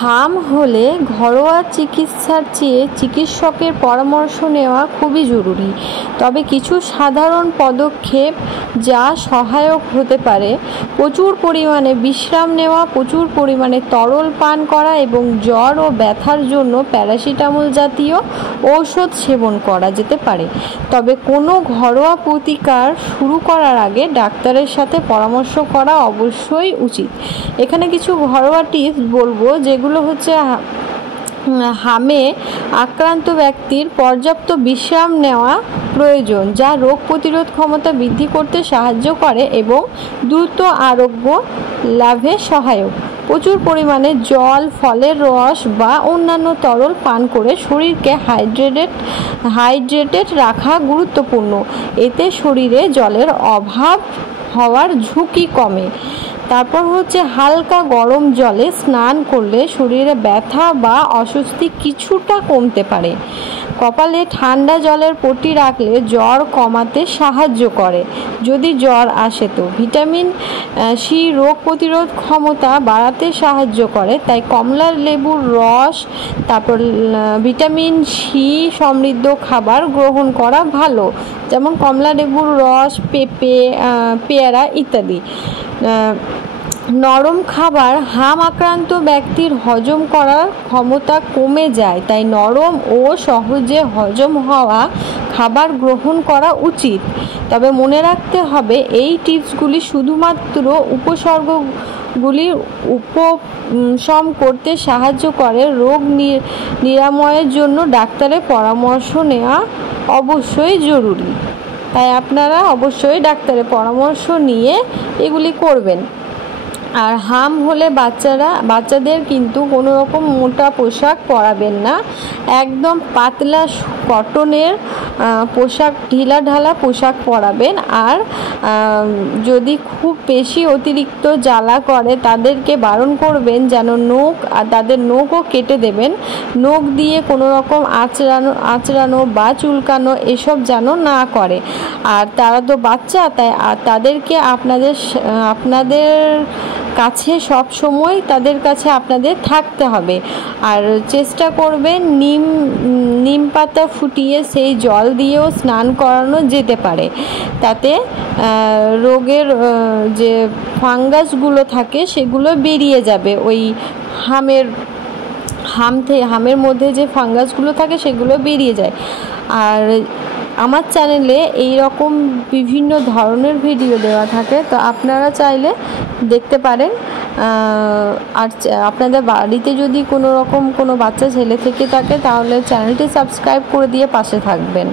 হাম হলে ঘরোয়া চিকিৎসার চেয়ে চিকিৎসকের পরামর্শ নেওয়া খুবই জরুরি। তবে কিছু সাধারণ পদক্ষেপ যা সহায়ক হতে পারে: প্রচুর পরিমাণে বিশ্রাম নেওয়া, প্রচুর পরিমাণে তরল পান করা এবং জ্বর ও ব্যথার জন্য প্যারাসিটামল জাতীয় ঔষধ সেবন করা যেতে পারে। তবে কোনো ঘরোয়া প্রতিকার শুরু করার আগে ডাক্তারের সাথে পরামর্শ করা অবশ্যই উচিত। এখানে কিছু ঘরোয়া টিপস বলবো, যেগুলো হচ্ছে হামে আক্রান্ত ব্যক্তির পর্যাপ্ত বিশ্রাম নেওয়া প্রয়োজন, যা রোগ প্রতিরোধ ক্ষমতা বৃদ্ধি করতে সাহায্য করে এবং দ্রুত আরোগ্য লাভে সহায়ক। প্রচুর পরিমাণে জল, ফলের রস বা অন্যান্য তরল পান করে শরীরকে হাইড্রেটেড রাখা গুরুত্বপূর্ণ। এতে শরীরে জলের অভাব হওয়ার ঝুঁকি কমে। তারপর হচ্ছে হালকা গরম জলে স্নান করলে শরীরে ব্যথা বা অস্বস্তি কিছুটা কমতে পারে। কপালে ঠান্ডা জলের পট্টি রাখলে জ্বর কমাতে সাহায্য করে যদি জ্বর আসে। তো ভিটামিন সি রোগ প্রতিরোধ ক্ষমতা বাড়াতে সাহায্য করে, তাই কমলা লেবুর রস, তারপর ভিটামিন সি সমৃদ্ধ খাবার গ্রহণ করা ভালো, যেমন কমলা লেবুর রস, পেঁপে, পেয়ারা ইত্যাদি। নরম খাবার হাম আক্রান্ত ব্যক্তির হজম করার ক্ষমতা কমে যায়, তাই নরম ও সহজে হজম হওয়া খাবার গ্রহণ করা উচিত। তবে মনে রাখতে হবে, এই টিপসগুলি শুধুমাত্র উপসর্গগুলির উপশম করতে সাহায্য করে। রোগ নিরাময়ের জন্য ডাক্তারের পরামর্শ নেওয়া অবশ্যই জরুরি। তাই আপনারা অবশ্যই ডাক্তারের পরামর্শ নিয়ে এগুলি করবেন। আর হাম হলে বাচ্চাদের কিন্তু কোনো রকম মোটা পোশাক পরাবেন না, একদম পাতলা কটনের পোশাক, ঢিলাঢালা পোশাক পরাবেন। আর যদি খুব বেশি অতিরিক্ত জ্বালা করে তাদেরকে বারণ করবেন যেন তাদের নখও কেটে দেবেন। নখ দিয়ে কোনো রকম আঁচড়ানো বা চুলকানো এসব যেন না করে। আর তারা তো বাচ্চা, তাই তাদেরকে আপনাদের কাছে সব সময় তাদের কাছে আপনাদের থাকতে হবে। আর চেষ্টা করবেন নিম পাতা ফুটিয়ে সেই জল দিয়েও স্নান করানো যেতে পারে। তাতে রোগের যে ফাঙ্গাসগুলো থাকে সেগুলো বেরিয়ে যাবে। ওই হামের মধ্যে যে ফাঙ্গাসগুলো থাকে সেগুলো বেরিয়ে যায়। আর আমার চ্যানেলে এই রকম বিভিন্ন ধরনের ভিডিও দেওয়া থাকে, তো আপনারা চাইলে দেখতে পারেন। আর আপনাদের বাড়িতে যদি কোনো বাচ্চা ছেলে থেকে থাকে তাহলে চ্যানেলটি সাবস্ক্রাইব করে দিয়ে পাশে থাকবেন।